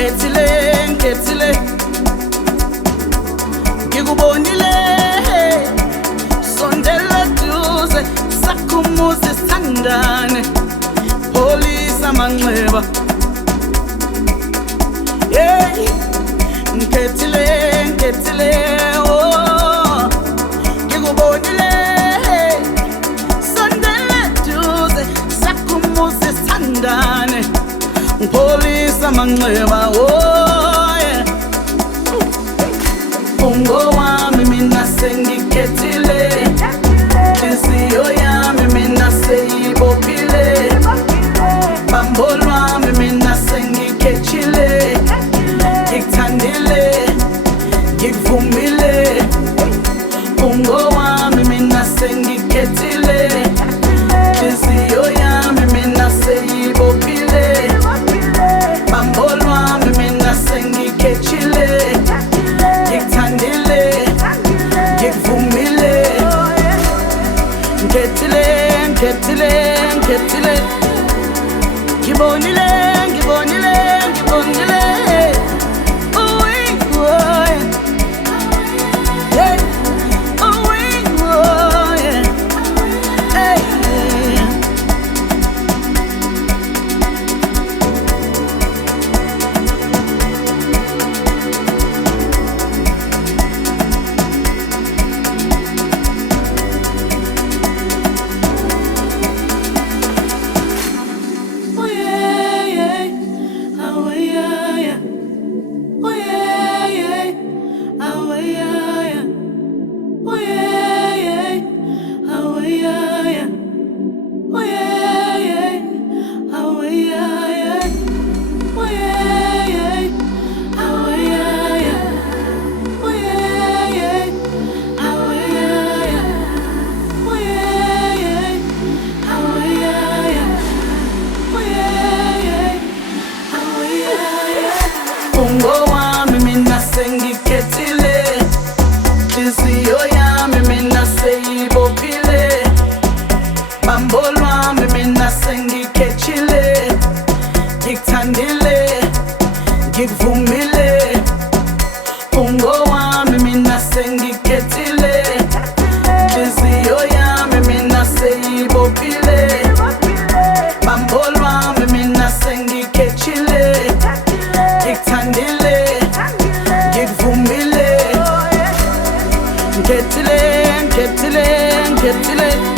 Ngikethile ngikubonile sondela duze sakhumuze sithandane pholisa amanxeba ngikethile oh ngikubonile sondela duze sakhumuze sithandane pholisa amanxeba oh yeah ungowami mina sengikhethile inhliziyo yami mina seyibophile bambo lwami mina sengikhethile ngikuthandile ngikuvumile ungowami mina sengikhethile inhliziyo yami mina seyibophile bambo lwami mina sengikhethile ngikuthandile ngikuvumile ngikethile ngibonile ungowami mina sengikhethile inhliziyo yami mina seyibophile bambo lwami mina sengikhethile ngikuthandile ngikuvumile ungowami mina sengikhethile inhliziyo yami mina seyibophile bambo lwami mina sengikhethile ngikuthandile ngikuvumile ngikethile